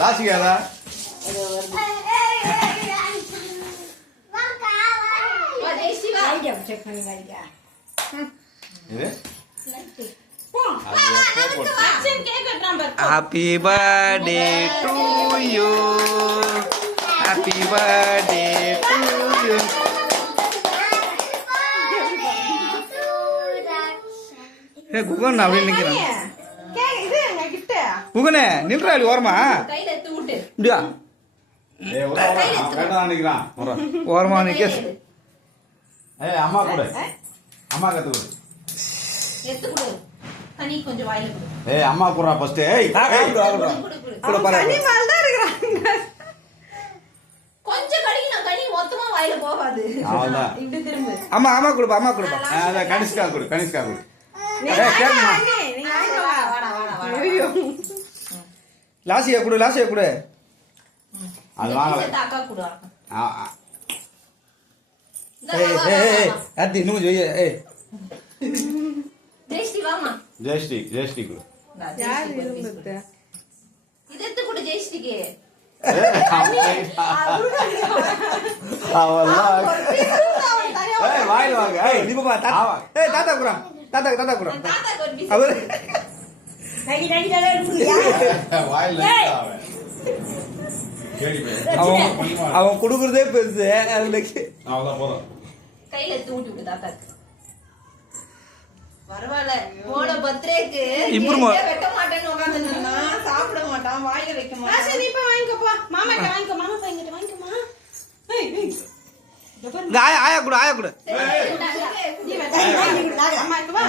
லாசிக்காரா Happy birthday to you. Happy birthday to you. Hey, Gugan na apdi nikran. Idu enga gift. Gugane, nilra ali orma. Kaila eduthu vittu. Idiya. Hey, ora வேண்டாம் நினைக்கிறான். Orma nikes. ஏய் அம்மா கூட. அம்மா கத்து கொடு. எடுத்து கொடு. தண்ணி கொஞ்சம் வாயில கொடு. ஏய் அம்மா குறா ஃபர்ஸ்ட். ஏய் கூட பாரு. தண்ணி மேல தான் இருக்கறாங்க. கொஞ்சம் கடி நான் கடி மொத்தமா வாயில போகாது. அவ்வளவுதான். இப்படி திரும்பு. அம்மா குடுப்பா, அம்மா குடுப்பா. அத கனிஷ்கா கொடு. நீ கேக்குமா? நீ வாங்க வாடா. ஐயோ. லாசியா குடு. அது வாங்கல. அக்கா கொடு. ஏய் அத்தி இன்னும் ஜோயே. ஏய் ஜெயஸ்ரீ வாமா. ஜெயஸ்ரீ கொடு. யார் இருந்துட்ட? இது எடுத்து கொடு ஜெயஸ்ரீக்கு. அவளா. ஏய் வாயில வாங்க. ஏய் நீ பாப்பா தாத்தா. ஏய் தாத்தா குறா. தாத்தா குறா. தாத்தாக்கு ஒரு பிஸ்கட். அவர் நகி குடியா? வாயில அவன். கேடி பே. அவன் குடுக்குறதே பெருசு. அதுக்கு அவ்வளவுதான் போதும். கையில எடுத்து ஊட்டி விடு தாத்தாக்கு. பரவாயில்ல. போன பர்த்டேக்கு வைக்க மாட்டேன்னு உட்கார்ந்துன்னா சாப்பிட மாட்டான், வாயில வைக்க மாட்டான். சரி இப்ப வாங்கிக்கப்பா. மாமா கிட்ட வாங்கிக்கோ. மாமா பையன்கிட்ட வாங்கிக்கோமா. ஏய் ஆயா குடு. அம்மா இங்க வா.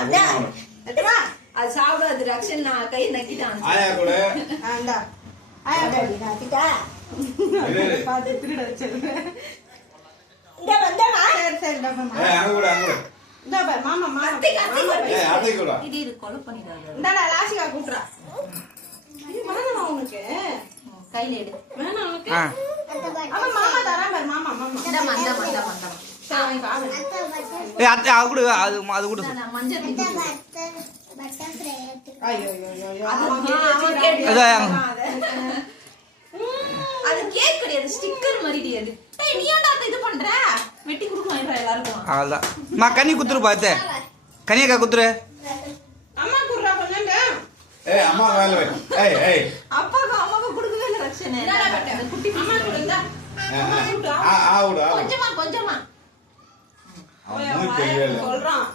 வா. அது சாப்பிடாது ரக்ஷன். நான் கை நக்கிட்டான். ஆயா கூட. இந்தா. ஆயா கை நக்கிட்டா. பாத்து திருட வச்சிருங்க. வந்தமா. சரி பாப்பா. ஏய் அங்க கூட. இந்தா பாரு மாமா. ஏய் அத்தை கூட. இது கொலை பண்ணிடாத. இந்தாடா லாசிகா கூட்றா. இது வேணாமா உனக்கு? கையில எடு. வேணா உனக்கு? அம்மா மாமா தரேன் பாரு. மாமா. இந்தமா. சரி வாங்கி பாரு. ஏய் அத்தை அது குடு. அது குடு. நான் மஞ்சள் ஐயோ. அது கேக் கிடையாது, ஸ்டிக்கர் மாதிரி அது. ஏய் நீ ஏன்டா இது பண்ற? வெட்டி குடுக்குறேன் எல்லாருக்கும். அவ்வளவுதான். மா கனி குத்துரு பாத்தே. கனியக்கா குத்துரு. அம்மா குடுறா பண்ணங்க. ஏய் அம்மா வேலை வை. ஏய் அம்மாக்கு குடுக்கவே இல்ல ரக்ஷனே. அந்த குட்டி அம்மா குடுங்க. ஆ கொஞ்சமா. அவன் மூக்கு தெரியல. சொல்றான்.